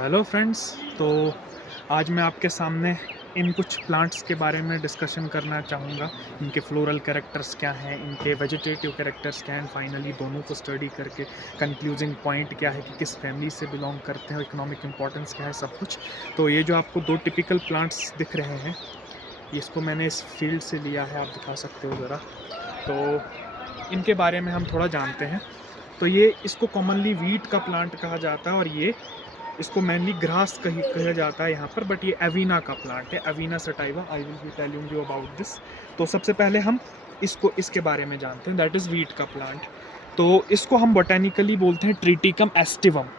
Hello friends. तो आज मैं आपके सामने इन कुछ प्लांट्स के बारे में डिस्कशन करना चाहूँगा। इनके फ्लोरल कैरेक्टर्स क्या हैं, इनके वेजिटेटिव कैरेक्टर्स क्या हैं, फाइनली दोनों को स्टडी करके कंक्लूजिंग पॉइंट क्या है कि किस फैमिली से बिलोंग करते हैं, इकोनॉमिक इंपॉर्टेंस क्या है, सब कुछ। तो ये जो आपको दो टिपिकल प्लांट्स दिख रहे हैं, इसको मैंने इस फील्ड से लिया है, आप दिखा सकते हो ज़रा। तो इनके बारे में हम थोड़ा जानते हैं। तो ये इसको कॉमनली वीट का प्लांट कहा जाता है और ये इसको मेनली ग्रास कहा जाता है यहाँ पर, बट ये एविना का प्लांट है, एविना sativa. I will be telling you about this. तो सबसे पहले हम इसके बारे में जानते हैं, दैट इज़ वीट का प्लांट। तो इसको हम बोटेनिकली बोलते हैं ट्रिटिकम एस्टिवम।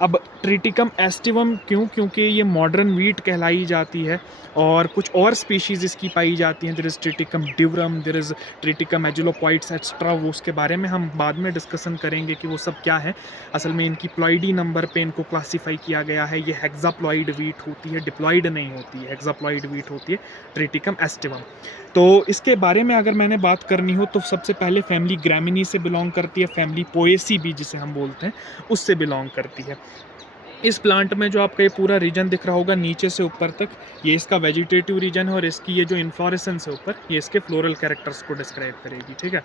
अब ट्रिटिकम एस्टिवम क्यों? क्योंकि ये मॉडर्न वीट कहलाई जाती है और कुछ और स्पीशीज़ इसकी पाई जाती हैं। There is triticum durum, there is triticum aegilopoides extra. वो उसके बारे में हम बाद में डिस्कशन करेंगे कि वो सब क्या है। असल में इनकी प्लॉइडी नंबर पे इनको क्लासीफाई किया गया है। ये हेक्साप्लॉइड वीट होती है, डिप्लॉइड नहीं होती है, हेक्साप्लॉइड वीट होती है ट्रिटिकम एस्टिवम। तो इसके बारे में अगर मैंने बात करनी हो तो सबसे पहले फैमिली ग्रामिनी से बिलोंग करती है, फैमिली पोएसी भी जिसे हम बोलते हैं उससे बिलोंग करती है। इस प्लांट में जो आपका ये पूरा रीजन दिख रहा होगा नीचे से ऊपर तक, ये इसका वेजिटेटिव रीजन है और इसकी ये जो इन्फ्लोरेसेंस है ऊपर, ये इसके फ्लोरल कैरेक्टर्स को डिस्क्राइब करेगी। ठीक है,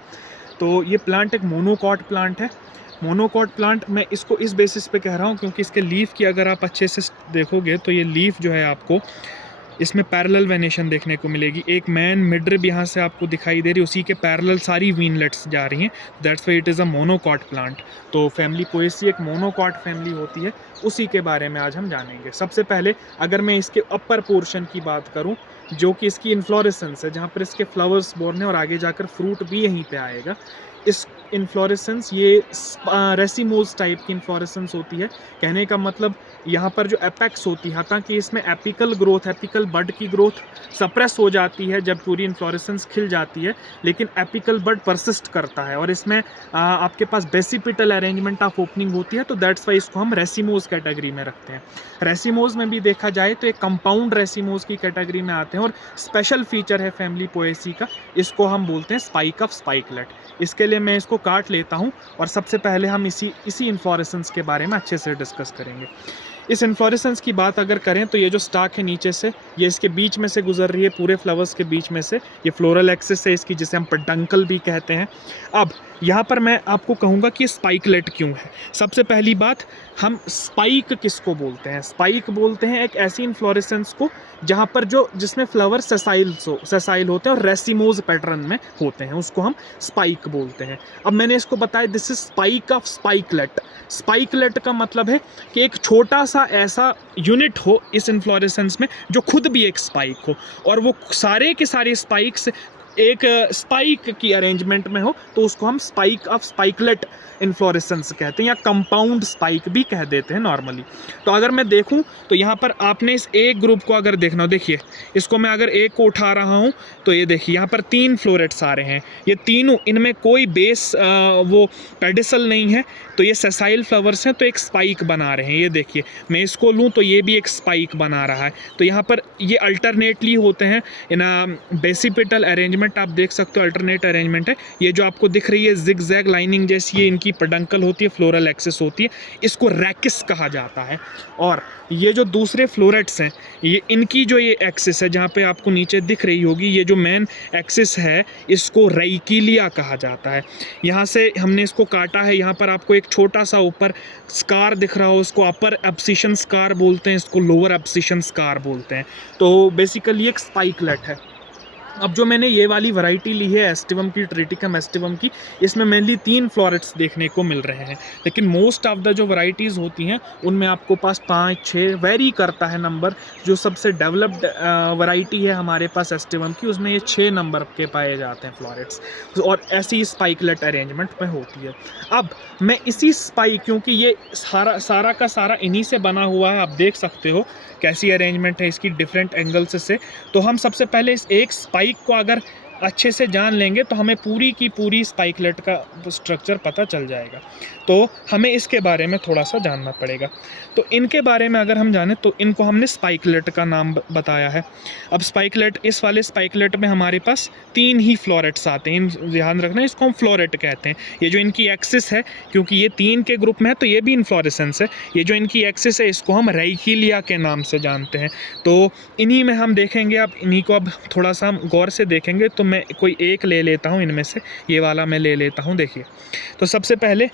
तो ये प्लांट एक मोनोकॉट प्लांट है। मोनोकॉट प्लांट मैं इसको इस बेसिस पे कह रहा हूँ क्योंकि इसके लीफ की अगर आप अच्छे से देखोगे तो ये लीफ जो है आपको इसमें पैरेलल वेनेशन देखने को मिलेगी। एक मैन मिडरिब यहाँ से आपको दिखाई दे रही है, उसी के पैरेलल सारी वीनलेट्स जा रही हैं। That's why it is a monocot plant. तो फैमिली पोएसी एक मोनोकॉट फैमिली होती है, उसी के बारे में आज हम जानेंगे। सबसे पहले अगर मैं इसके अपर पोर्शन की बात करूँ, जो कि इसकी इन्फ्लोरेसेंस है, जहाँ पर इसके फ्लावर्स बोर्न है और आगे जाकर फ्रूट भी यहीं पे आएगा। इस इन्फ्लोरेसेंस ये रेसिमोज टाइप की इन्फ्लोरेसेंस होती है। कहने का मतलब यहाँ पर जो एपेक्स होती है, हालांकि इसमें एपिकल ग्रोथ, एपिकल बड की ग्रोथ सप्रेस हो जाती है जब पूरी इन्फ्लोरेसेंस खिल जाती है, लेकिन एपिकल बड परसिस्ट करता है और इसमें आपके पास बेसिपिटल अरेंजमेंट ऑफ ओपनिंग होती है। तो दैट्स वाई इसको हम रेसिमोज कैटेगरी में रखते हैं। रेसिमोज में भी देखा जाए तो एक कंपाउंड रेसिमोज की कैटेगरी में आते हैं और स्पेशल फीचर है फैमिली पोएसी का, इसको हम बोलते हैं स्पाइक ऑफ स्पाइकलेट। इसके लिए मैं इसको काट लेता हूँ और सबसे पहले हम इसी इन्फ्लोरेसेंस के बारे में अच्छे से डिस्कस करेंगे। इस इन्फ्लोरेसेंस की बात अगर करें तो ये जो स्टाक है नीचे से, ये इसके बीच में से गुजर रही है, पूरे फ्लावर्स के बीच में से। ये फ्लोरल एक्सिस है इसकी, जिसे हम पेडंकल भी कहते हैं। अब यहाँ पर मैं आपको कहूँगा कि स्पाइकलेट क्यों है। सबसे पहली बात, हम स्पाइक किसको बोलते हैं? स्पाइक बोलते हैं एक ऐसी इन्फ्लोरेसेंस को जहाँ पर जिसमें फ्लावर सेसाइल होते हैं और रेसिमोज पैटर्न में होते हैं, उसको हम स्पाइक बोलते हैं। अब मैंने इसको बताया this is spike of spikelet. Spikelet का मतलब है कि एक छोटा सा ऐसा यूनिट हो इस इन्फ्लोरेसेंस में जो खुद भी एक स्पाइक हो और वो सारे के सारे स्पाइक्स एक स्पाइक की अरेंजमेंट में हो, तो उसको हम स्पाइक ऑफ स्पाइकलेट इन्फ्लोरेसेंस कहते हैं या कंपाउंड स्पाइक भी कह देते हैं नॉर्मली। तो अगर मैं देखूं तो यहाँ पर आपने इस एक ग्रुप को अगर देखना हो, देखिए इसको मैं अगर एक को उठा रहा हूँ तो ये देखिए यहाँ पर 3 फ्लोरेट्स आ रहे हैं। ये तीनों, इनमें कोई बेस वो पेडिसल नहीं है, तो ये सेसाइल फ्लावर्स हैं, तो एक स्पाइक बना रहे हैं। ये देखिए मैं इसको लूँ तो ये भी एक स्पाइक बना रहा है। तो यहाँ पर ये अल्टरनेटली होते हैं इन बेसिपिटल अरेंजमेंट, आप देख सकते हो अल्टरनेट अरेंजमेंट है। ये जो आपको दिख रही है जिगजैग लाइनिंग जैसी, ये इनकी पेडंकल होती है, फ्लोरल एक्सिस होती है, इसको रैकिस कहा जाता है। और ये जो दूसरे फ्लोरेट्स हैं, ये इनकी जो ये एक्सिस है जहाँ पे आपको नीचे दिख रही होगी, ये जो मेन एक्सिस है इसको राइकिलिया कहा जाता है। यहाँ से हमने इसको काटा है, यहाँ पर आपको एक छोटा सा ऊपर स्कार दिख रहा हो, उसको अपर एब्सिशन स्कार बोलते हैं, इसको लोअर एब्सिशन स्कार बोलते हैं। तो बेसिकली एक स्पाइकलेट है। अब जो मैंने ये वाली वैरायटी ली है एस्टिवम की, ट्रिटिकम एस्टिवम की, इसमें मेनली 3 फ्लोरेट्स देखने को मिल रहे हैं, लेकिन मोस्ट ऑफ द जो वैरायटीज़ होती हैं उनमें आपको पास 5-6 वेरी करता है नंबर। जो सबसे डेवलप्ड वैरायटी है हमारे पास एस्टिवम की, उसमें ये 6 नंबर के पाए जाते हैं फ्लोरेट्स, और ऐसी स्पाइकलेट अरेंजमेंट में होती है। अब मैं इसी स्पाइक, क्योंकि ये सारा का सारा इन्हीं से बना हुआ है, आप देख सकते हो कैसी अरेंजमेंट है इसकी डिफरेंट एंगल्स से। तो हम सबसे पहले इस एक स्पाइक को अगर अच्छे से जान लेंगे तो हमें पूरी की पूरी स्पाइकलेट का स्ट्रक्चर पता चल जाएगा। तो हमें इसके बारे में थोड़ा सा जानना पड़ेगा। तो इनके बारे में अगर हम जानें तो इनको हमने स्पाइकलेट का नाम बताया है। अब स्पाइकलेट, इस वाले स्पाइकलेट में हमारे पास 3 ही फ्लोरेट्स आते हैं। ध्यान रखना, इसको हम फ्लोरेट कहते हैं। ये जो इनकी एक्सिस है, क्योंकि ये 3 के ग्रुप में है तो ये भी इन्फ्लोरेसेंस है। ये जो इनकी एक्सिस है इसको हम राइकिलिया के नाम से जानते हैं। तो इन्हीं में हम देखेंगे, अब इन्हीं को अब थोड़ा सा हम गौर से देखेंगे। तो मैं कोई एक ले लेता हूँ इनमें से, ये वाला मैं ले लेता हूँ। देखिए, तो सबसे पहले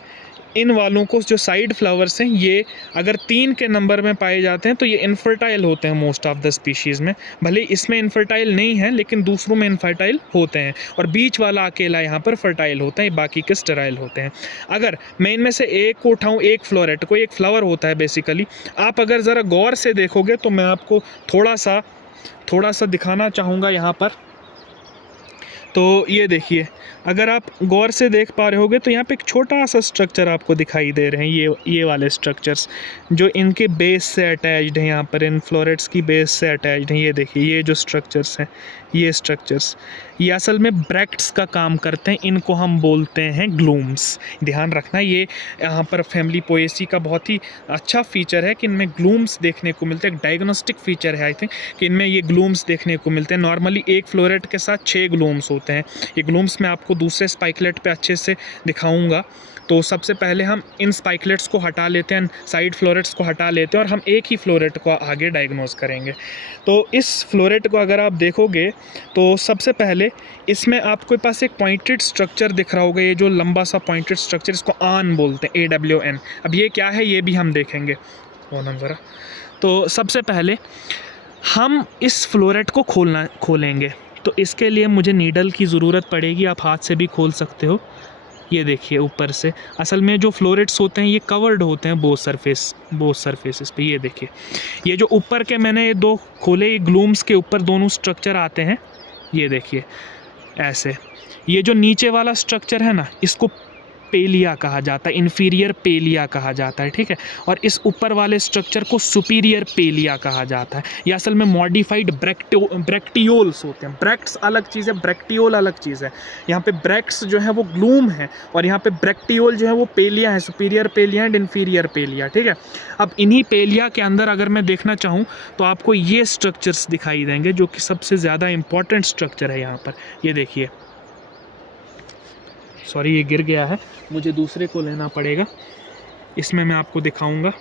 इन वालों को, जो साइड फ्लावर्स हैं, ये अगर 3 के नंबर में पाए जाते हैं तो ये इनफर्टाइल होते हैं मोस्ट ऑफ द स्पीशीज़ में। भले इसमें इनफर्टाइल नहीं है लेकिन दूसरों में इनफर्टाइल होते हैं, और बीच वाला अकेला यहाँ पर फर्टाइल होता है, बाकी के स्टेराइल होते हैं। अगर मैं इनमें से एक को उठाऊँ, एक फ्लोरेट को, एक फ्लावर होता है बेसिकली, आप अगर ज़रा गौर से देखोगे तो मैं आपको थोड़ा सा दिखाना चाहूँगा यहाँ पर। तो ये देखिए, अगर आप गौर से देख पा रहे होगे तो यहाँ पे एक छोटा सा स्ट्रक्चर आपको दिखाई दे रहे हैं, ये वाले स्ट्रक्चर्स जो इनके बेस से अटैच्ड हैं, यहाँ पर इन फ्लोरेट्स की बेस से अटैच्ड हैं। ये देखिए, ये जो स्ट्रक्चर्स हैं, ये स्ट्रक्चर्स, ये असल में ब्रैक्ट्स का काम करते हैं। इनको हम बोलते हैं ग्लूम्स। ध्यान रखना, ये यहाँ पर फैमिली पोएसी का बहुत ही अच्छा फीचर है कि इनमें ग्लूम्स देखने को मिलते हैं। एक डायग्नोस्टिक फीचर है आई थिंक कि इनमें ये ग्लूम्स देखने को मिलते हैं। नॉर्मली एक फ्लोरेट के साथ 6 ग्लूम्स होते हैं। ये ग्लूम्स मैं आपको दूसरे स्पाइकलेट पे अच्छे से दिखाऊंगा। तो सबसे पहले हम इन स्पाइकलेट्स को हटा लेते हैं, साइड फ्लोरेट्स को हटा लेते हैं, और हम एक ही फ्लोरेट को आगे डायग्नोज करेंगे। तो इस फ्लोरेट को अगर आप देखोगे तो सबसे पहले इसमें आपके पास एक पॉइंटेड स्ट्रक्चर दिख रहा होगा। ये जो लंबा सा पॉइंटेड स्ट्रक्चर, इसको आन बोलते हैं, AWN। अब ये क्या है ये भी हम देखेंगे। ज़रा, तो सबसे पहले हम इस फ्लोरेट को खोलेंगे। तो इसके लिए मुझे नीडल की ज़रूरत पड़ेगी, आप हाथ से भी खोल सकते हो। ये देखिए, ऊपर से असल में जो फ्लोरेट्स होते हैं ये कवर्ड होते हैं बोथ सरफेसेस पे। ये देखिए, ये जो ऊपर के मैंने ये 2 खोले, ये ग्लूम्स के ऊपर दोनों स्ट्रक्चर आते हैं। ये देखिए ऐसे। ये जो नीचे वाला स्ट्रक्चर है ना, इसको पेलिया कहा जाता है, इन्फीरियर पेलिया कहा जाता है, ठीक है। और इस ऊपर वाले स्ट्रक्चर को सुपीरियर पेलिया कहा जाता है। ये असल में मॉडिफाइड ब्रैक्टियोल्स होते हैं। ब्रैक्ट्स अलग चीज़ है, ब्रैक्टियोल अलग चीज़ है। यहाँ पे ब्रैक्ट्स जो है वो ग्लूम है, और यहाँ पे ब्रैक्टियोल जो है वो पेलिया है, सुपीरियर पेलिया एंड इन्फीरियर पेलिया, ठीक है। अब इन्हीं पेलिया के अंदर अगर मैं देखना चाहूँ तो आपको ये स्ट्रक्चर्स दिखाई देंगे, जो कि सबसे ज़्यादा इंपॉर्टेंट स्ट्रक्चर है यहाँ पर। ये देखिए, सॉरी ये गिर गया है, मुझे दूसरे को लेना पड़ेगा। इसमें मैं आपको दिखाऊंगा।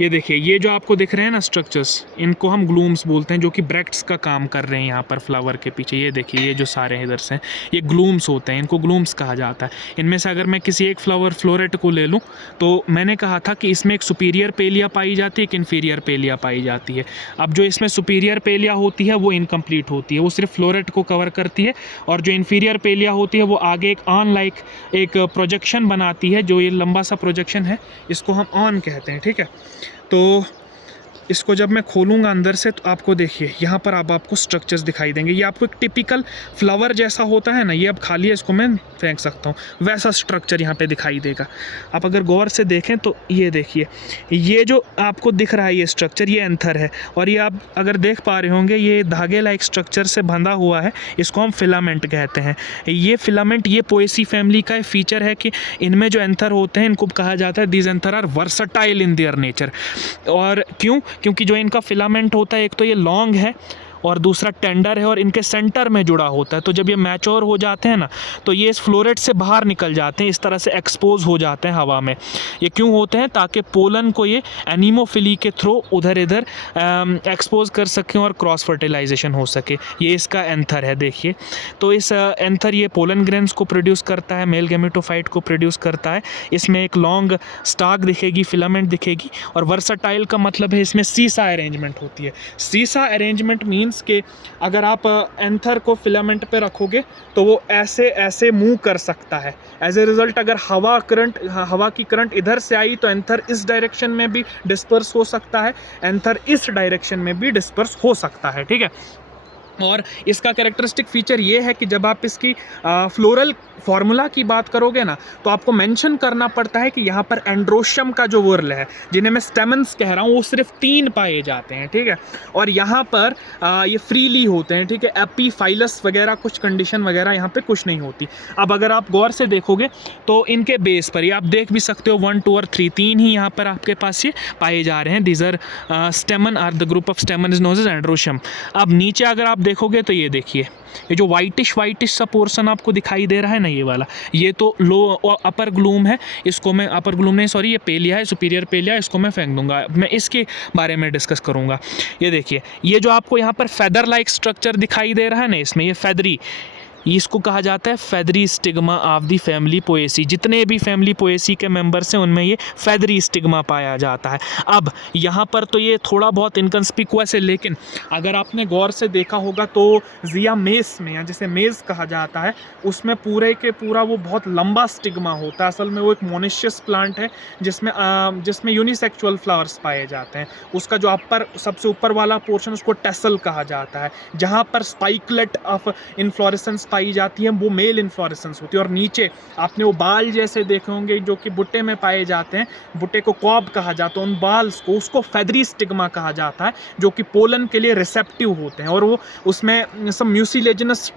ये देखिए, ये जो आपको दिख रहे हैं ना स्ट्रक्चर्स, इनको हम ग्लूम्स बोलते हैं, जो कि ब्रैक्ट्स का काम कर रहे हैं यहाँ पर फ्लावर के पीछे। ये देखिए, ये जो सारे इधर से ये ग्लूम्स होते हैं, इनको ग्लूम्स कहा जाता है। इनमें से अगर मैं किसी एक फ्लोरेट को ले लूँ तो मैंने कहा था कि इसमें एक सुपीरियर पेलिया पाई जाती है, एक इन्फीरियर पेलिया पाई जाती है। अब जो इसमें सुपीरियर पेलिया होती है वो इनकम्प्लीट होती है, वो सिर्फ फ्लोरेट को कवर करती है, और जो इन्फीरियर पेलिया होती है वो आगे एक ऑन लाइक एक प्रोजेक्शन बनाती है। जो ये लंबा सा प्रोजेक्शन है इसको हम ऑन कहते हैं, ठीक है। तो इसको जब मैं खोलूँगा अंदर से तो आपको देखिए यहाँ पर अब आपको स्ट्रक्चर्स दिखाई देंगे। ये आपको एक टिपिकल फ्लावर जैसा होता है ना, ये अब खाली है, इसको मैं फेंक सकता हूँ, वैसा स्ट्रक्चर यहाँ पे दिखाई देगा। आप अगर गौर से देखें तो ये देखिए, ये जो आपको दिख रहा है ये स्ट्रक्चर, ये एंथर है, और ये आप अगर देख पा रहे होंगे ये धागे लाइक स्ट्रक्चर से बंधा हुआ है। इसको हम फिलामेंट कहते हैं। ये फिलामेंट, ये पोएसी फैमिली का फीचर है कि इनमें जो एंथर होते हैं इनको कहा जाता है these anther are versatile in their nature. और क्योंकि जो इनका फिलामेंट होता है, एक तो ये लॉन्ग है और दूसरा टेंडर है, और इनके सेंटर में जुड़ा होता है। तो जब ये मैच्योर हो जाते हैं ना तो ये इस फ्लोरेट से बाहर निकल जाते हैं, इस तरह से एक्सपोज हो जाते हैं हवा में। ये क्यों होते हैं? ताकि पोलन को ये एनीमोफिली के थ्रू उधर इधर एक्सपोज कर सकें और क्रॉस फर्टिलाइजेशन हो सके। ये इसका एंथर है, देखिए। तो इस एंथर ये पोलन ग्रेन्स को प्रोड्यूस करता है, मेल गेमेटोफाइट को प्रोड्यूस करता है। इसमें एक लॉन्ग स्टाक दिखेगी, फिलामेंट दिखेगी, और वर्सटाइल का मतलब है इसमें सीसा अरेंजमेंट होती है। सीसा अरेंजमेंट मीन्स कि अगर आप एंथर को फिलामेंट पे रखोगे तो वो ऐसे ऐसे मूव कर सकता है। एज ए रिजल्ट अगर हवा की करंट इधर से आई तो एंथर इस डायरेक्शन में भी डिस्पर्स हो सकता है, एंथर इस डायरेक्शन में भी डिस्पर्स हो सकता है, ठीक है। और इसका कैरेक्टरिस्टिक फीचर ये है कि जब आप इसकी फ्लोरल फार्मूला की बात करोगे ना, तो आपको मेंशन करना पड़ता है कि यहाँ पर एंड्रोशियम का जो वर्ल है, जिन्हें मैं स्टेमन्स कह रहा हूँ, वो सिर्फ 3 पाए जाते हैं, ठीक है। और यहाँ पर ये फ्रीली होते हैं, ठीक है। एपीफाइलस वगैरह कुछ कंडीशन वगैरह यहाँ पे कुछ नहीं होती। अब अगर आप गौर से देखोगे तो इनके बेस पर ये आप देख भी सकते हो 1 2 और 3 तीन ही यहाँ पर आपके पास ये पाए जा रहे हैं। These are stamen are the group of stamen is known as androecium. अब नीचे अगर आप देखोगे तो ये देखिए, ये जो वाइटिश सा पोर्शन आपको दिखाई दे रहा है ना, ये वाला, ये तो लो अपर ग्लूम है। इसको मैं अपर ग्लूम नहीं, सॉरी, ये पेलिया है, सुपीरियर पेलिया, इसको मैं फेंक दूंगा। मैं इसके बारे में डिस्कस करूंगा। ये देखिए, ये जो आपको यहाँ पर फेदर लाइक स्ट्रक्चर दिखाई दे रहा है ना, इसमें ये फेदरी, इसको कहा जाता है feathery stigma of the family Poaceae. जितने भी फैमिली पोएसी के मेंबर्स हैं उनमें ये फेदरी स्टिग्मा पाया जाता है। अब यहाँ पर तो ये थोड़ा बहुत इनकंस्पिकुअस है, लेकिन अगर आपने गौर से देखा होगा तो जिया मेस में, या जिसे मेज कहा जाता है, उसमें पूरे के पूरा वो बहुत लंबा स्टिग्मा होता है। असल में वो एक मोनेशियस प्लांट है जिसमें यूनिसेक्सुअल फ्लावर्स पाए जाते हैं। उसका जो अपर, सबसे ऊपर वाला पोर्शन, उसको टेसल कहा जाता है। जहाँ पर स्पाइकलेट ऑफ इन्फ्लोरेसेंस पाई जाती है वो मेल इन्फ्लोरेसेंस होती है। और नीचे आपने वो बाल जैसे देखे होंगे जो कि बुट्टे में पाए जाते हैं, बुट्टे को कॉब कहा जाता है, उन बाल्स को, उसको फेदरी स्टिग्मा कहा जाता है, जो कि पोलन के लिए रिसेप्टिव होते हैं। और वो उसमें सब म्यूसिलेजिनस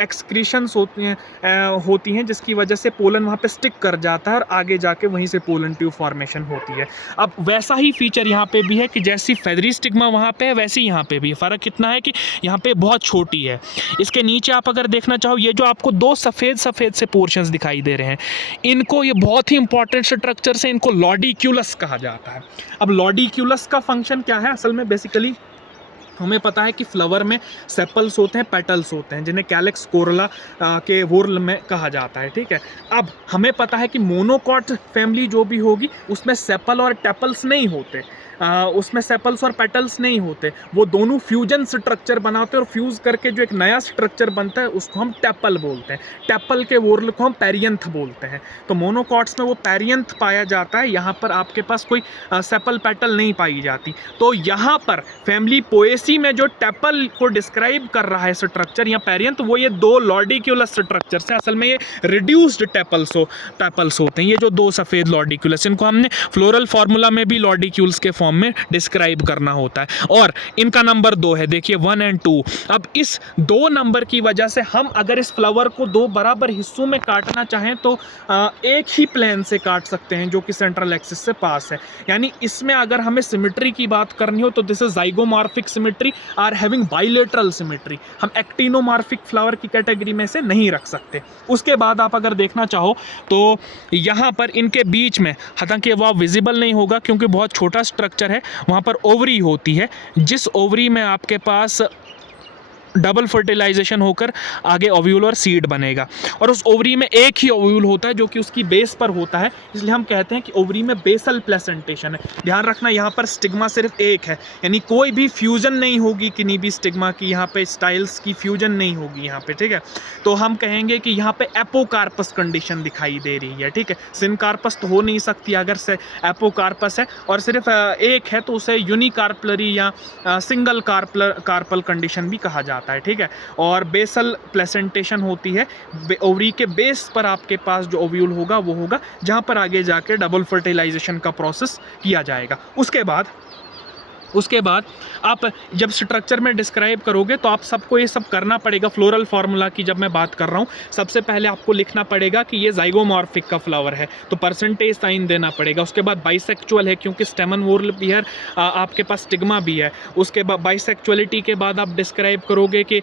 एक्सक्रीशंस होती हैं जिसकी वजह से पोलन वहाँ पे स्टिक कर जाता है और आगे जाके वहीं से पोलन ट्यूब फॉर्मेशन होती है। अब वैसा ही फीचर यहाँ पे भी है कि जैसी फेदरी स्टिग्मा वहाँ पे है वैसी यहाँ पे भी। फ़र्क कितना है कि यहाँ पे बहुत छोटी है। इसके नीचे आप अगर देखना चाहो, ये जो आपको 2 सफ़ेद से पोर्शंस दिखाई दे रहे हैं, इनको, ये बहुत ही इंपॉर्टेंट स्ट्रक्चर से, इनको लॉडिक्यूलस कहा जाता है। अब लॉडिक्यूलस का फंक्शन क्या है? असल में बेसिकली हमें पता है कि फ्लावर में सेपल्स होते हैं, पेटल्स होते हैं, जिन्हें कैलिक्स कोरोला के वोर्ल में कहा जाता है, ठीक है। अब हमें पता है कि मोनोकॉट फैमिली जो भी होगी उसमें सेपल और टेपल्स नहीं होते, उसमें सेपल्स और पेटल्स नहीं होते, वो दोनों फ्यूजन स्ट्रक्चर बनाते हैं और फ्यूज करके जो एक नया स्ट्रक्चर बनता है उसको हम टेपल बोलते हैं। टेपल के वोर्ल को हम पेरियंथ बोलते हैं। तो मोनोकॉट्स में वो पेरियंथ पाया जाता है, यहाँ पर आपके पास कोई सेपल पेटल नहीं पाई जाती। तो यहाँ पर फैमिली पोएसी में जो टेपल को डिस्क्राइब कर रहा है स्ट्रक्चर या पेरियंथ, वो ये 2 लॉडिक्यूलस स्ट्रक्चर्स हैं। असल में ये रिड्यूस्ड टेपल्स होते हैं। ये जो 2 सफ़ेद लॉडिक्यूलस, इनको हमने फ्लोरल फार्मूला में भी लॉडिक्यूल्स के फॉर्म में डिस्क्राइब करना होता है। और इनका नंबर 2 है, देखिए 1 और 2। अब इस 2 नंबर की वजह से हम अगर इस फ्लावर को 2 बराबर हिस्सों में काटना चाहें तो एक ही प्लेन से काट सकते हैं जो कि सेंट्रल एक्सिस से पास है। यानी इसमें अगर हमें सिमेट्री की बात करनी हो तो this is zygomorphic symmetry or having bilateral symmetry. हम एक्टिनोमॉर्फिक फ्लावर की कैटेगरी में से नहीं रख सकते। उसके बाद आप अगर देखना चाहो तो यहाँ पर इनके बीच में, हालांकि वो विजिबल नहीं होगा क्योंकि बहुत छोटा स्ट्रक्चर है, वहाँ पर ओवरी होती है, जिस ओवरी में आपके पास डबल फर्टिलाइजेशन होकर आगे ओव्यूल और सीड बनेगा। और उस ओवरी में एक ही ओव्यूल होता है जो कि उसकी बेस पर होता है, इसलिए हम कहते हैं कि ओवरी में बेसल प्लेसेंटेशन है। ध्यान रखना, यहाँ पर स्टिग्मा सिर्फ एक है, यानी कोई भी फ्यूजन नहीं होगी किन्हीं भी स्टिग्मा की, यहाँ पे स्टाइल्स की फ्यूजन नहीं होगी यहाँ पे, ठीक है। तो हम कहेंगे कि यहाँ पे एपोकार्पस कंडीशन दिखाई दे रही है, ठीक है। सिनकार्पस तो हो नहीं सकती अगर से एपोकार्पस है और सिर्फ एक है तो उसे यूनिकार्पलरी या सिंगल कार्पल कंडीशन भी कहा जाता है, ठीक है। और बेसल प्लेसेंटेशन होती है, ओवरी के बेस पर आपके पास जो ओव्यूल होगा वो होगा जहां पर आगे जाके डबल फर्टिलाइजेशन का प्रोसेस किया जाएगा। उसके बाद आप जब स्ट्रक्चर में डिस्क्राइब करोगे तो आप सबको ये सब करना पड़ेगा। फ्लोरल फार्मूला की जब मैं बात कर रहा हूँ, सबसे पहले आपको लिखना पड़ेगा कि ये जाइगोमॉर्फिक का फ्लावर है तो परसेंटेज साइन देना पड़ेगा। उसके बाद बाइसेक्चुअल है क्योंकि स्टेमन वोर्ल भी है, आपके पास स्टिग्मा भी है। उसके बाद बाइसेक्चुअलिटी के बाद आप डिस्क्राइब करोगे कि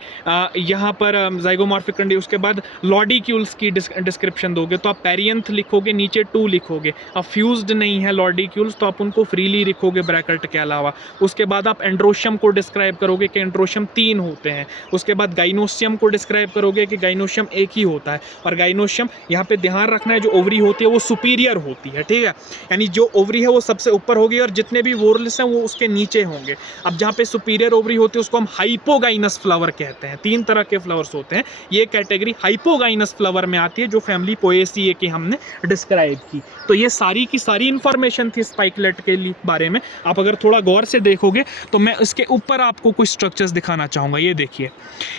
यहाँ पर जाइगोमॉर्फिक कंडीशन। उसके बाद लॉडिक्यूल्स की डिस्क्रिप्शन दोगे तो आप पेरियंथ लिखोगे, नीचे 2 लिखोगे। अब फ्यूज्ड नहीं है लॉडिक्यूल्स तो आप उनको फ्रीली लिखोगे ब्रैकेट के अलावा। उसके बाद आप एंड्रोशियम को डिस्क्राइब करोगे कि एंड्रोशियम 3 होते हैं। उसके बाद गाइनोशियम को डिस्क्राइब करोगे कि गाइनोशियम एक ही होता है। और गाइनोशियम, यहाँ पे ध्यान रखना है, जो ओवरी होती है वो सुपीरियर होती है, ठीक है। यानी जो ओवरी है वो सबसे ऊपर होगी और जितने भी वोर्ल्स हैं वो उसके नीचे होंगे। अब जहाँ पे सुपीरियर ओवरी होती है उसको हम हाइपोगाइनस फ्लावर कहते हैं। 3 तरह के फ्लावर्स होते हैं, ये कैटेगरी हाइपोगाइनस फ्लावर में आती है जो फैमिली पोएसिए की हमने डिस्क्राइब की। तो ये सारी की सारी इंफॉर्मेशन थी स्पाइकलेट के बारे में। आप अगर थोड़ा गौर से देखोगे तो मैं इसके ऊपर आपको कुछ स्ट्रक्चर्स दिखाना चाहूँगा। ये देखिए,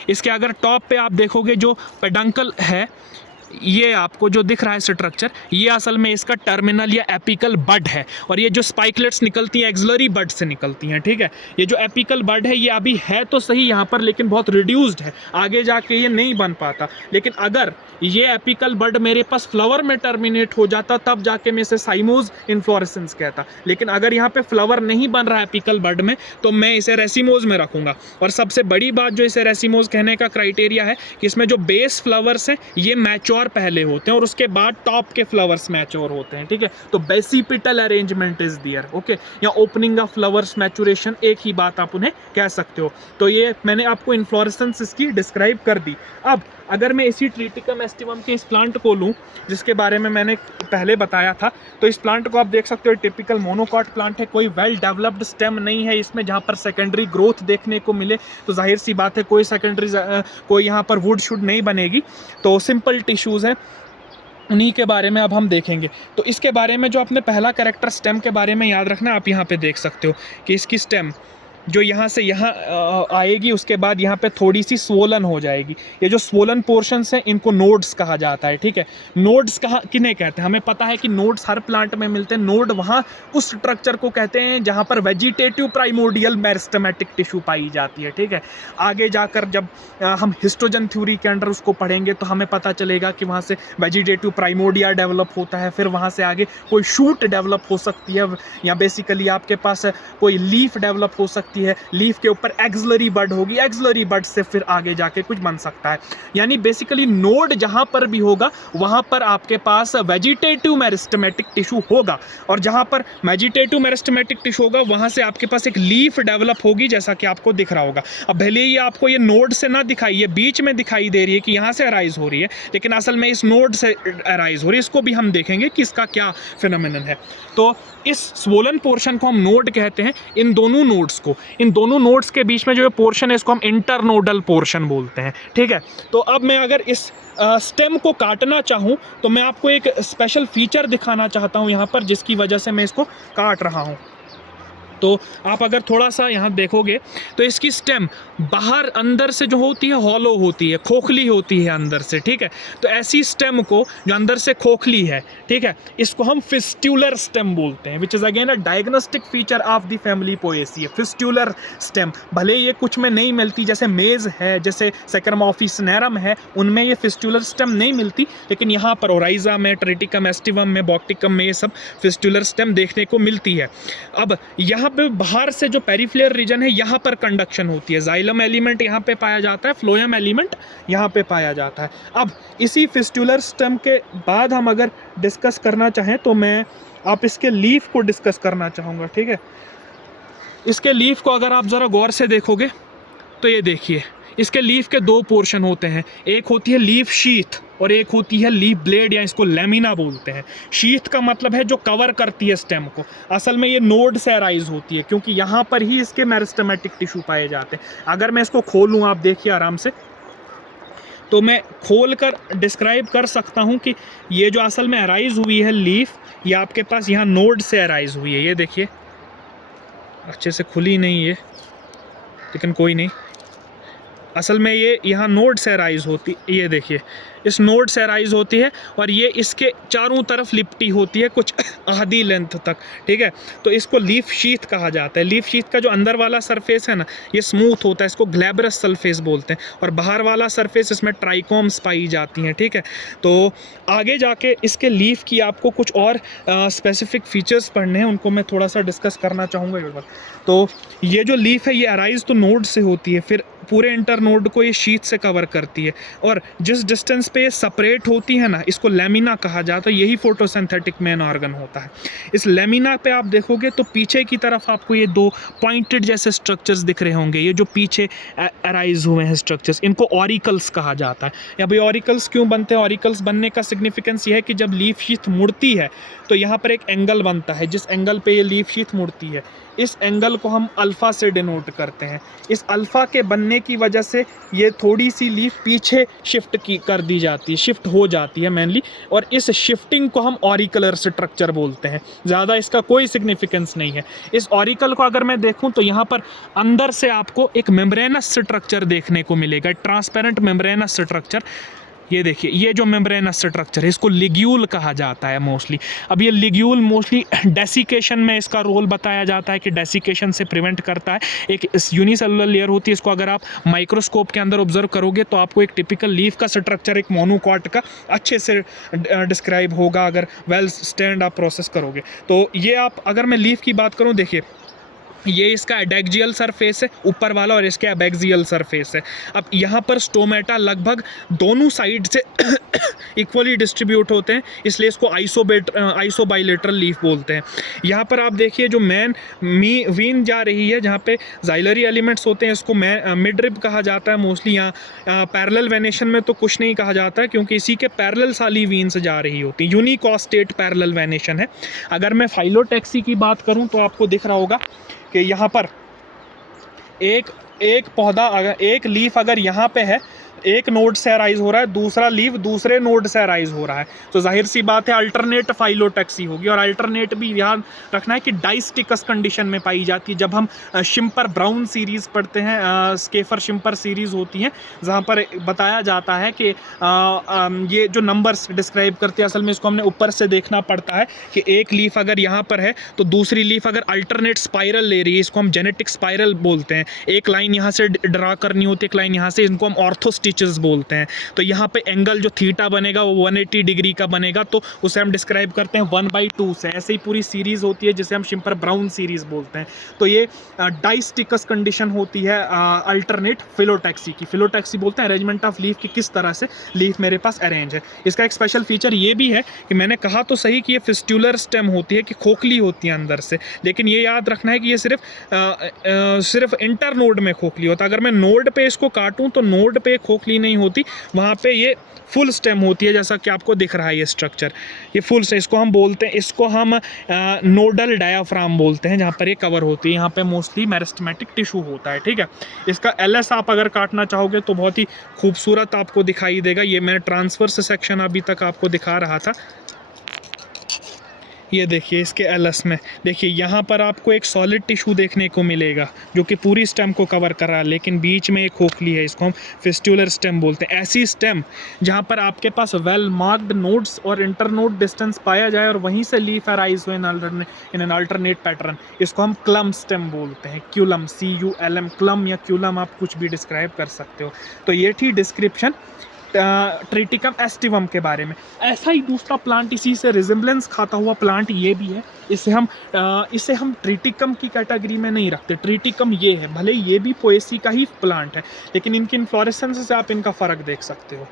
इसके अगर टॉप पे आप देखोगे जो पेडंकल है, ये आपको जो दिख रहा है स्ट्रक्चर, ये असल में इसका टर्मिनल या एपिकल बड है। और ये जो स्पाइकलेट्स निकलती हैं एक्सिलरी बड से निकलती हैं, ठीक है। ये जो एपिकल बड है ये अभी है तो सही यहाँ पर, लेकिन बहुत रिड्यूस्ड है, आगे जाके ये नहीं बन पाता। लेकिन अगर ये एपिकल बड मेरे पास फ्लावर में टर्मिनेट हो जाता तब जाके मैं इसे साइमोज इन्फ्लोरेसेंस कहता। लेकिन अगर यहाँ पे फ्लावर नहीं बन रहा है एपिकल बड में तो मैं इसे रेसिमोज में रखूँगा। और सबसे बड़ी बात जो इसे रेसिमोज कहने का क्राइटेरिया है कि इसमें जो बेस फ्लावर्स हैं ये मैच्योर पहले होते हैं और उसके बाद टॉप के फ्लावर्स मैच्योर होते हैं, ठीक है। तो basipetal arrangement is there, okay, या ओपनिंग ऑफ फ्लावर्स मैचुरेशन, एक ही बात आप उन्हें कह सकते हो। तो ये मैंने आपको इन्फ्लोरेसेंस इसकी डिस्क्राइब कर दी। अब अगर मैं इसी ट्रिटिकम एस्टिवम के इस प्लांट को लूँ जिसके बारे में मैंने पहले बताया था, तो इस प्लांट को आप देख सकते हो टिपिकल मोनोकॉट प्लांट है, कोई वेल डेवलप्ड स्टेम नहीं है इसमें जहाँ पर सेकेंडरी ग्रोथ देखने को मिले। तो जाहिर सी बात है कोई सेकेंडरी कोई यहाँ पर वुड शुड नहीं बनेगी। तो सिंपल टिश्यूज़ हैं, उन्हीं के बारे में अब हम देखेंगे। तो इसके बारे में जो आपने पहला कैरेक्टर स्टेम के बारे में याद रखना, आप यहाँ पे देख सकते हो कि इसकी स्टेम जो यहाँ से यहाँ आएगी उसके बाद यहाँ पे थोड़ी सी स्वोलन हो जाएगी। ये जो स्वोलन पोर्शंस हैं इनको नोड्स कहा जाता है, ठीक है। नोड्स कहा किन्हें कहते हैं, हमें पता है कि नोड्स हर प्लांट में मिलते हैं। नोड वहाँ उस स्ट्रक्चर को कहते हैं जहाँ पर वेजिटेटिव प्राइमोर्डियल मेरिस्टेमेटिक टिश्यू पाई जाती है, ठीक है। आगे जाकर जब हम हिस्टोजन थ्योरी के अंडर उसको पढ़ेंगे तो हमें पता चलेगा कि वहाँ से वेजिटेटिव प्राइमोर्डिया डेवलप होता है, फिर वहाँ से आगे कोई शूट डेवलप हो सकती है, या बेसिकली आपके पास कोई लीफ डेवलप हो सकती है, लीफ के ऊपर एक्सिलरी बड होगी, एक्सिलरी बड से फिर आगे जाके कुछ बन सकता है। यानी बेसिकली नोड जहां पर भी होगा वहां पर आपके पास वेजिटेटिव मेरिस्टेमेटिक टिश्यू होगा, और जहां पर वेजिटेटिव मेरिस्टेमेटिक टिश्यू होगा वहां से आपके पास एक लीफ डेवलप होगी, जैसा कि आपको दिख रहा होगा। अब भले ही आपको ये नोड से ना दिखाई, ये बीच में दिखाई दे रही है कि यहां से अराइज हो रही है, लेकिन असल में इस नोड से अराइज हो रही है। इसको भी हम देखेंगे कि इसका क्या फिनोमेनन है। तो इस स्वोलन पोर्शन को हम नोड कहते हैं। इन दोनों नोड्स के बीच में जो पोर्शन है इसको हम इंटरनोडल पोर्शन बोलते हैं, ठीक है। तो अब मैं अगर इस स्टेम को काटना चाहूँ तो मैं आपको एक स्पेशल फीचर दिखाना चाहता हूँ यहाँ पर, जिसकी वजह से मैं इसको काट रहा हूँ। तो आप अगर थोड़ा सा यहाँ देखोगे तो इसकी स्टेम बाहर अंदर से जो होती है हॉलो होती है, खोखली होती है अंदर से, ठीक है। तो ऐसी स्टेम को जो अंदर से खोखली है, ठीक है, इसको हम फिस्ट्यूलर स्टेम बोलते हैं, which is again a diagnostic feature of the family Poaceae. Fistular stem भले ये कुछ में नहीं मिलती, जैसे मेज है, जैसे सेक्रमॉफिस नेरम है, उनमें ये फिस्ट्यूलर स्टेम नहीं मिलती, लेकिन यहाँ पर ओराइजा में, ट्रिटिकम एस्टिवम में, बॉक्टिकम में ये सब फिस्ट्यूलर स्टेम देखने को मिलती है। अब यहाँ पे बाहर से जो पेरिफ्लेयर रीजन है यहाँ पर कंडक्शन होती है, जाइलम एलिमेंट यहाँ पे पाया जाता है, फ्लोएम एलिमेंट यहाँ पे पाया जाता है। अब इसी फिस्ट्यूलर स्टेम के बाद हम अगर डिस्कस करना चाहें तो मैं आप इसके लीफ को डिस्कस करना चाहूँगा, ठीक है। इसके लीफ को अगर आप ज़रा गौर से देखोगे तो ये देखिए, इसके लीफ के दो पोर्शन होते हैं, एक होती है लीफ शीथ और एक होती है लीफ ब्लेड, या इसको लेमिना बोलते हैं। शीथ का मतलब है जो कवर करती है स्टेम को, असल में ये नोड से अराइज होती है क्योंकि यहाँ पर ही इसके मेरिस्टेमेटिक टिश्यू पाए जाते हैं। अगर मैं इसको खोलूँ, आप देखिए आराम से, तो मैं खोल कर डिस्क्राइब कर सकता हूँ कि ये जो असल में अराइज हुई है लीफ, ये आपके पास यहाँ नोड से अराइज हुई है। ये देखिए अच्छे से खुली नहीं है, लेकिन कोई नहीं, असल में ये यहाँ नोड से अराइज होती, ये देखिए इस नोड से अराइज होती है और ये इसके चारों तरफ लिपटी होती है कुछ आधी लेंथ तक, ठीक है। तो इसको लीफ शीथ कहा जाता है। लीफ शीथ का जो अंदर वाला सरफेस है ना, ये स्मूथ होता है, इसको ग्लैब्रस सरफेस बोलते हैं, और बाहर वाला सरफेस इसमें ट्राइकोम्स पाई जाती हैं, ठीक है। तो आगे जाके इसके लीफ की आपको कुछ और स्पेसिफिक फीचर्स पढ़ने हैं, उनको मैं थोड़ा सा डिस्कस करना चाहूँगा। तो ये जो लीफ है ये अराइज तो नोड से होती है, फिर पूरे इंटर नोड को ये शीथ से कवर करती है, और जिस डिस्टेंस पे ये सेपरेट होती है ना, इसको लेमिना कहा जाता है। यही फोटोसिंथेटिक मेन ऑर्गन होता है। इस लेमिना पे आप देखोगे तो पीछे की तरफ आपको ये दो पॉइंटेड जैसे स्ट्रक्चर्स दिख रहे होंगे, ये जो पीछे अराइज हुए हैं स्ट्रक्चर्स, इनको ऑरिकल्स कहा जाता है। या भाई ऑरिकल्स क्यों बनते हैं? ऑरिकल्स बनने का सिग्निफिकेंस ये है कि जब लीफ शीथ मुड़ती है तो यहाँ पर एक एंगल बनता है, जिस एंगल पे ये लीफ शीथ मुड़ती है, इस एंगल को हम अल्फ़ा से डिनोट करते हैं। इस अल्फ़ा के बनने की वजह से ये थोड़ी सी लीफ पीछे शिफ्ट कर दी चली जाती है, शिफ्ट हो जाती है मेनली, और इस शिफ्टिंग को हम ऑरिकुलर स्ट्रक्चर बोलते हैं। ज़्यादा इसका कोई सिग्निफिकेंस नहीं है। इस ऑरिकल को अगर मैं देखूं तो यहाँ पर अंदर से आपको एक मेम्ब्रेनस स्ट्रक्चर देखने को मिलेगा, ट्रांसपेरेंट मेम्ब्रेनस स्ट्रक्चर। ये देखिए, ये जो मेम्ब्रेनस स्ट्रक्चर है इसको लिग्यूल कहा जाता है मोस्टली। अब ये लिग्यूल मोस्टली डेसिकेशन में इसका रोल बताया जाता है कि डेसिकेशन से प्रिवेंट करता है। एक यूनिसेलुलर लेयर होती है, इसको अगर आप माइक्रोस्कोप के अंदर ऑब्जर्व करोगे तो आपको एक टिपिकल लीफ का स्ट्रक्चर, एक मोनोकॉट का अच्छे से डिस्क्राइब होगा अगर वेल स्टैंड आप प्रोसेस करोगे तो। ये आप, अगर मैं लीफ की बात करूँ, देखिए ये इसका एडेक्जियल सरफेस है ऊपर वाला, और इसके एबैक्सियल सरफेस है। अब यहाँ पर स्टोमेटा लगभग दोनों साइड से इक्वली डिस्ट्रीब्यूट होते हैं, इसलिए इसको आइसोबाइलेटरल लीफ बोलते हैं। यहाँ पर आप देखिए जो मेन वीन जा रही है, जहाँ पे जाइलरी एलिमेंट्स होते हैं, इसको मिडरिब कहा जाता है मोस्टली। यहाँ पैरेलल वेनेशन में तो कुछ नहीं कहा जाता है, क्योंकि इसी के पैरेलल साली वीन से जा रही होती है। यूनिकॉस्टेट पैरेलल वेनेशन है। अगर मैं फाइलोटैक्सी की बात करूँ तो आपको दिख रहा होगा कि यहाँ पर एक पौधा, अगर एक लीफ अगर यहाँ पे है, एक नोड से अराइज हो रहा है, दूसरा लीफ दूसरे नोड से अराइज हो रहा है, तो जाहिर सी बात है अल्टरनेट फाइलोटैक्सी होगी। और अल्टरनेट भी ध्यान रखना है कि डाइस्टिकस कंडीशन में पाई जाती है। जब हम शिम्पर ब्राउन सीरीज़ पढ़ते हैं, स्केफर शिम्पर सीरीज़ होती हैं, जहाँ पर बताया जाता है कि ये जो नंबर्स डिस्क्राइब करते हैं, असल में इसको हमने ऊपर से देखना पड़ता है कि एक लीफ अगर यहाँ पर है तो दूसरी लीफ अगर अल्टरनेट स्पाइरल ले रही है, इसको हम जेनेटिक स्पाइरल बोलते हैं। एक लाइन यहाँ से ड्रा करनी होती है, एक लाइन यहाँ से, इनको हम ऑर्थो स्टिचेस बोलते हैं। तो यहाँ पे एंगल जो थीटा बनेगा वो 180 डिग्री का बनेगा, तो उसे हम डिस्क्राइब करते हैं 1/2 से। ऐसे ही पूरी सीरीज होती है जिसे हम शिम्पर ब्राउन सीरीज बोलते हैं। तो ये डाइस्टिकस कंडीशन होती है अल्टरनेट फिलोटैक्सी की। फिलोटैक्सी बोलते हैं अरेंजमेंट ऑफ लीफ की, किस तरह से लीफ मेरे पास अरेंज है। इसका एक स्पेशल फीचर ये भी है कि मैंने कहा तो सही कि ये फिस्टुलर स्टेम होती है, कि खोखली होती है अंदर से, लेकिन ये याद रखना है कि ये सिर्फ इंटर नोड में खोखली होता है। अगर मैं नोड पे इसको काटूं तो नोड पे खोखली नहीं होती, वहाँ पे ये फुल स्टेम होती है, जैसा कि आपको दिख रहा है ये स्ट्रक्चर, ये फुल स्टेम। इसको हम बोलते हैं, इसको हम नोडल डायाफ्राम बोलते हैं, जहाँ पर ये कवर होती है। यहाँ पे मोस्टली मेरिस्टेमेटिक टिश्यू होता है, ठीक है। इसका एलएस आप अगर काटना चाहोगे तो बहुत ही खूबसूरत आपको दिखाई देगा। ये मैंने ट्रांसवर्स सेक्शन अभी तक आपको दिखा रहा था। ये देखिए इसके एलएस में, देखिए यहाँ पर आपको एक सॉलिड टिश्यू देखने को मिलेगा जो कि पूरी स्टेम को कवर कर रहा है, लेकिन बीच में एक खोखली है, इसको हम फिस्टुलर स्टेम बोलते हैं। ऐसी स्टेम जहाँ पर आपके पास वेल मार्क्ड नोड्स और इंटरनोड डिस्टेंस पाया जाए और वहीं से लीफ अराइज हो इन एन अल्टरनेट पैटर्न, इसको हम क्लम स्टेम बोलते हैं। क्यूलम, CULM, क्लम या क्यूलम आप कुछ भी डिस्क्राइब कर सकते हो। तो ये थी डिस्क्रिप्शन ट्रिटिकम एस्टिवम के बारे में। ऐसा ही दूसरा प्लांट इसी से रिजेम्बलेंस खाता हुआ प्लांट ये भी है। इसे हम ट्रिटिकम की कैटेगरी में नहीं रखते। ट्रिटिकम ये है, भले ये भी पोएसी का ही प्लांट है, लेकिन इनकी इन्फ्लोरेसेंस से आप इनका फ़र्क देख सकते हो।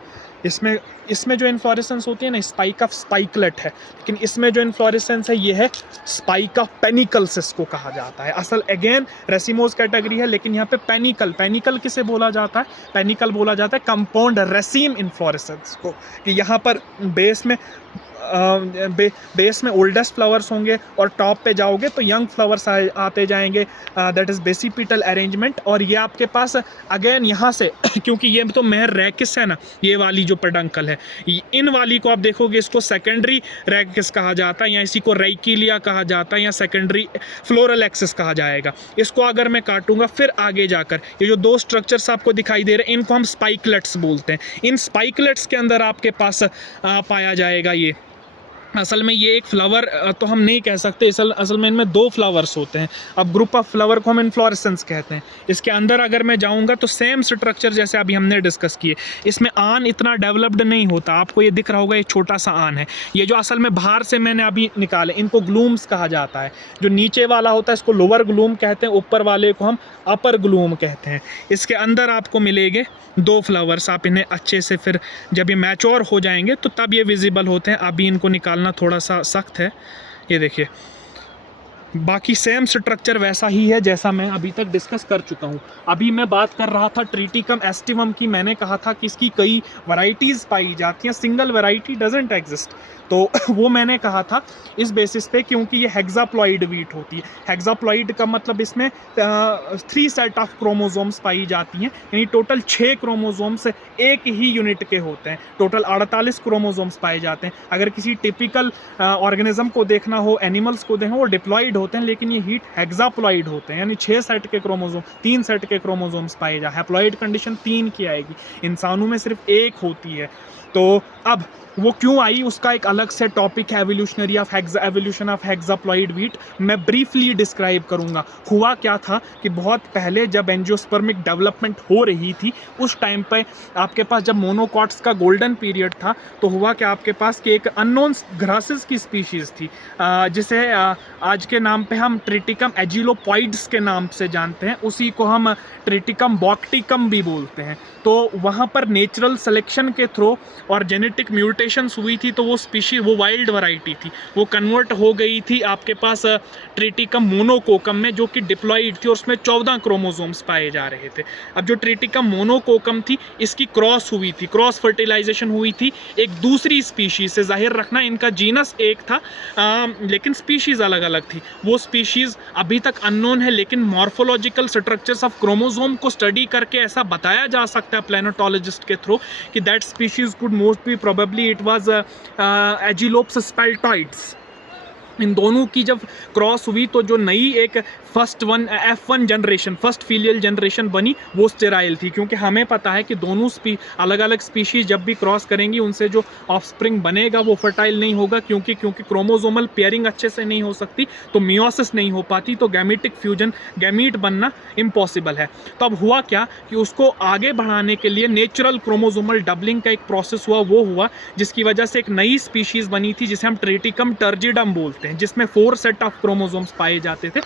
इसमें जो इन्फ्लोरेसेंस होती है ना, स्पाइक ऑफ स्पाइकलेट है, लेकिन इसमें जो इन्फ्लोरेसेंस है ये है स्पाइक ऑफ पेनिकल्स, इसको कहा जाता है। असल अगेन रेसिमोज कैटेगरी है, लेकिन यहाँ पे पेनिकल किसे बोला जाता है? पेनिकल बोला जाता है कंपाउंड रेसिम इन्फ्लोरेसेंस को, कि यहाँ पर बेस में ओल्डेस्ट फ्लावर्स होंगे और टॉप पे जाओगे तो यंग फ्लावर्स आते जाएंगे, दैट इज़ बेसिपिटल अरेंजमेंट। और ये आपके पास अगेन यहाँ से क्योंकि ये तो मेहर रैकिस है ना, ये वाली जो पेडंकल है, इन वाली को आप देखोगे इसको सेकेंडरी रैकिस कहा जाता है, या इसी को राइकिलिया कहा जाता है, या सेकेंडरी फ्लोरल एक्सिस कहा जाएगा। इसको अगर मैं काटूंगा फिर आगे जाकर ये जो दो स्ट्रक्चर्स आपको दिखाई दे रहे हैं, इनको हम स्पाइकलेट्स बोलते हैं। इन स्पाइकलेट्स के अंदर आपके पास पाया जाएगा ये, असल में ये एक फ्लावर तो हम नहीं कह सकते, असल में इनमें दो फ्लावर्स होते हैं। अब ग्रुप ऑफ फ्लावर को हम इन्फ्लोरेसेंस कहते हैं। इसके अंदर अगर मैं जाऊंगा तो सेम स्ट्रक्चर जैसे अभी हमने डिस्कस किए, इसमें आन इतना डेवलप्ड नहीं होता। आपको ये दिख रहा होगा, ये छोटा सा आन है, ये जो असल में बाहर से मैंने अभी निकाले, इनको ग्लूम्स कहा जाता है। जो नीचे वाला होता है इसको लोअर ग्लूम कहते हैं, ऊपर वाले को हम अपर ग्लूम कहते हैं। इसके अंदर आपको मिलेंगे दो फ्लावर्स। आप इन्हें अच्छे से फिर जब ये मैच्योर हो जाएंगे तो तब ये विजिबल होते हैं। अभी इनको निकालना थोड़ा सा सख्त है। ये देखिए, बाकी सेम स्ट्रक्चर वैसा ही है जैसा मैं अभी तक डिस्कस कर चुका हूँ। अभी मैं बात कर रहा था ट्रिटिकम एस्टिवम की। मैंने कहा था कि इसकी कई वैरायटीज़ पाई जाती हैं, सिंगल वैरायटी डजंट एग्जिस्ट। तो वो मैंने कहा था इस बेसिस पे क्योंकि ये हेक्साप्लॉइड वीट होती है। हेक्साप्लॉइड का मतलब इसमें 3 सेट ऑफ क्रोमोसोम्स पाई जाती हैं, यानी टोटल 6 क्रोमोसोम्स एक ही यूनिट के होते हैं। टोटल 48 क्रोमोसोम्स पाए जाते हैं। अगर किसी टिपिकल ऑर्गेनिज्म को देखना हो, एनिमल्स को देखना हो, वो डिप्लॉइड होते हैं, लेकिन ये हीट हेक्साप्लॉइड होते हैं, यानी 6 सेट के क्रोमोसोम, 3 सेट के क्रोमोसोम्स पाए जाते हैं। हैप्लॉइड कंडीशन 3 की आएगी, इंसानों में सिर्फ 1 होती है। तो अब वो क्यों आई उसका एक अलग से टॉपिक है, एवोल्यूशन ऑफ हेक्साप्लॉइड वीट। मैं ब्रीफली डिस्क्राइब करूंगा। हुआ क्या था कि बहुत पहले जब एंजियोस्पर्मिक डेवलपमेंट हो रही थी, उस टाइम पे आपके पास जब मोनोकॉट्स का गोल्डन पीरियड था, तो हुआ कि आपके पास कि एक अननोन ग्रासेस की स्पीशीज़ थी, जिसे आज के नाम पे हम ट्रिटिकम एजिलोपॉइड्स के नाम से जानते हैं, उसी को हम ट्रिटिकम बॉक्टिकम भी बोलते हैं। तो वहाँ पर नेचुरल सिलेक्शन के थ्रू और जेनेटिक म्यूटेशंस हुई थी, तो वो स्पीशी, वो वाइल्ड वैरायटी थी, वो कन्वर्ट हो गई थी आपके पास ट्रिटिकम मोनोकोकम में, जो कि डिप्लॉइड थी और उसमें 14 क्रोमोसोम्स पाए जा रहे थे। अब जो ट्रिटिकम मोनोकोकम थी, इसकी क्रॉस हुई थी, क्रॉस फर्टिलाइजेशन हुई थी एक दूसरी स्पीशीज से। जाहिर रखना इनका जीनस एक था, लेकिन स्पीशीज अलग अलग थी। वो स्पीशीज अभी तक अननोन है, लेकिन मॉर्फोलॉजिकल स्ट्रक्चर्स ऑफ क्रोमोसोम को स्टडी करके ऐसा बताया जा सकता है प्लेनोटोलॉजिस्ट के थ्रू कि that species could most be probably it was aegilops speltoides. इन दोनों की जब क्रॉस हुई तो जो नई एक F1 generation, first filial generation बनी, वो स्टेराइल थी, क्योंकि हमें पता है कि दोनों अलग अलग स्पीशीज जब भी क्रॉस करेंगी, उनसे जो ऑफस्प्रिंग बनेगा वो फर्टाइल नहीं होगा, क्योंकि क्रोमोसोमल पेयरिंग अच्छे से नहीं हो सकती, तो मियोसिस नहीं हो पाती, तो गैमेटिक फ्यूजन, गैमीट बनना इम्पॉसिबल है। तो अब हुआ क्या कि उसको आगे बढ़ाने के लिए नेचुरल क्रोमोसोमल डबलिंग का एक प्रोसेस हुआ, जिसकी वजह से एक नई स्पीशीज बनी थी जिसे हम ट्रिटिकम टर्जिडम बोलते हैं, जिसमें 4 सेट ऑफ क्रोमोसोम्स पाए जाते थे।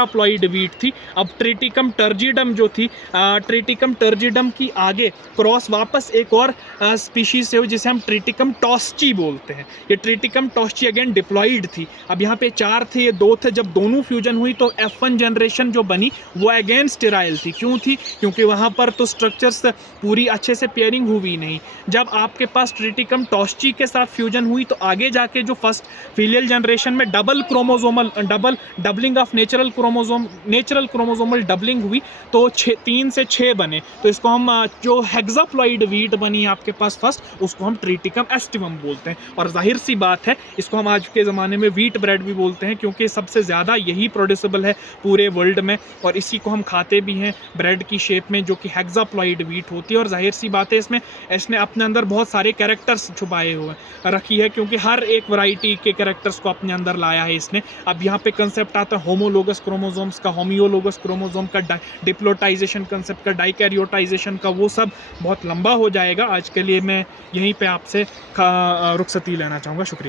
टेट्राप्लॉइड वीट थी। अब ट्रिटिकम टर्जिडम जो थी, ट्रिटिकम टर्जिडम की आगे क्रॉस वापस एक और स्पीशीज से हुई जिसे हम ट्रिटिकम टॉस्ची बोलते हैं। ये ट्रिटिकम टॉस्ची अगेन डिप्लॉइड थी। अब यहाँ पे 4 थे, ये 2 थे। जब दोनों फ्यूजन हुई तो F1 जनरेशन जो बनी वो अगेन स्टेराइल थी। क्यों थी? क्योंकि वहाँ पर तो स्ट्रक्चर्स पूरी अच्छे से पेयरिंग हुई नहीं। जब आपके पास ट्रिटिकम टॉस्ची के साथ फ्यूजन हुई तो आगे जाके जो फर्स्ट फीलियल जनरेशन में doubling of natural chromosomal doubling हुई, तो 3 से 6 बने। तो इसको हम जो हेक्साप्लॉइड वीट बनी आपके पास फर्स्ट, उसको हम ट्रिटिकम एस्टिवम बोलते हैं। और जाहिर सी बात है, इसको हम आज के ज़माने में वीट ब्रेड भी बोलते हैं, क्योंकि सबसे ज़्यादा यही प्रोड्यूसेबल है पूरे वर्ल्ड में, और इसी को हम खाते भी हैं ब्रेड की शेप में, जो कि हेक्साप्लॉइड वीट होती है। और जाहिर सी बात है, इसने अपने अंदर बहुत सारे कैरेक्टर्स छुपाए हुए रखी है, क्योंकि हर एक वैरायटी के कैरेक्टर्स को अपने अंदर लाया है इसने। अब यहाँ पे कंसेप्ट आता है होमोलोगस क्रोमोसोम्स का, होमियोलोगस क्रोमोसोम का, डिप्लोटाइजेशन कंसेप्ट का, डाइकैरियोटाइजेशन का, वो सब बहुत लंबा हो जाएगा। आज के लिए मैं यहीं पे आपसे रुखसती लेना चाहूँगा। शुक्रिया।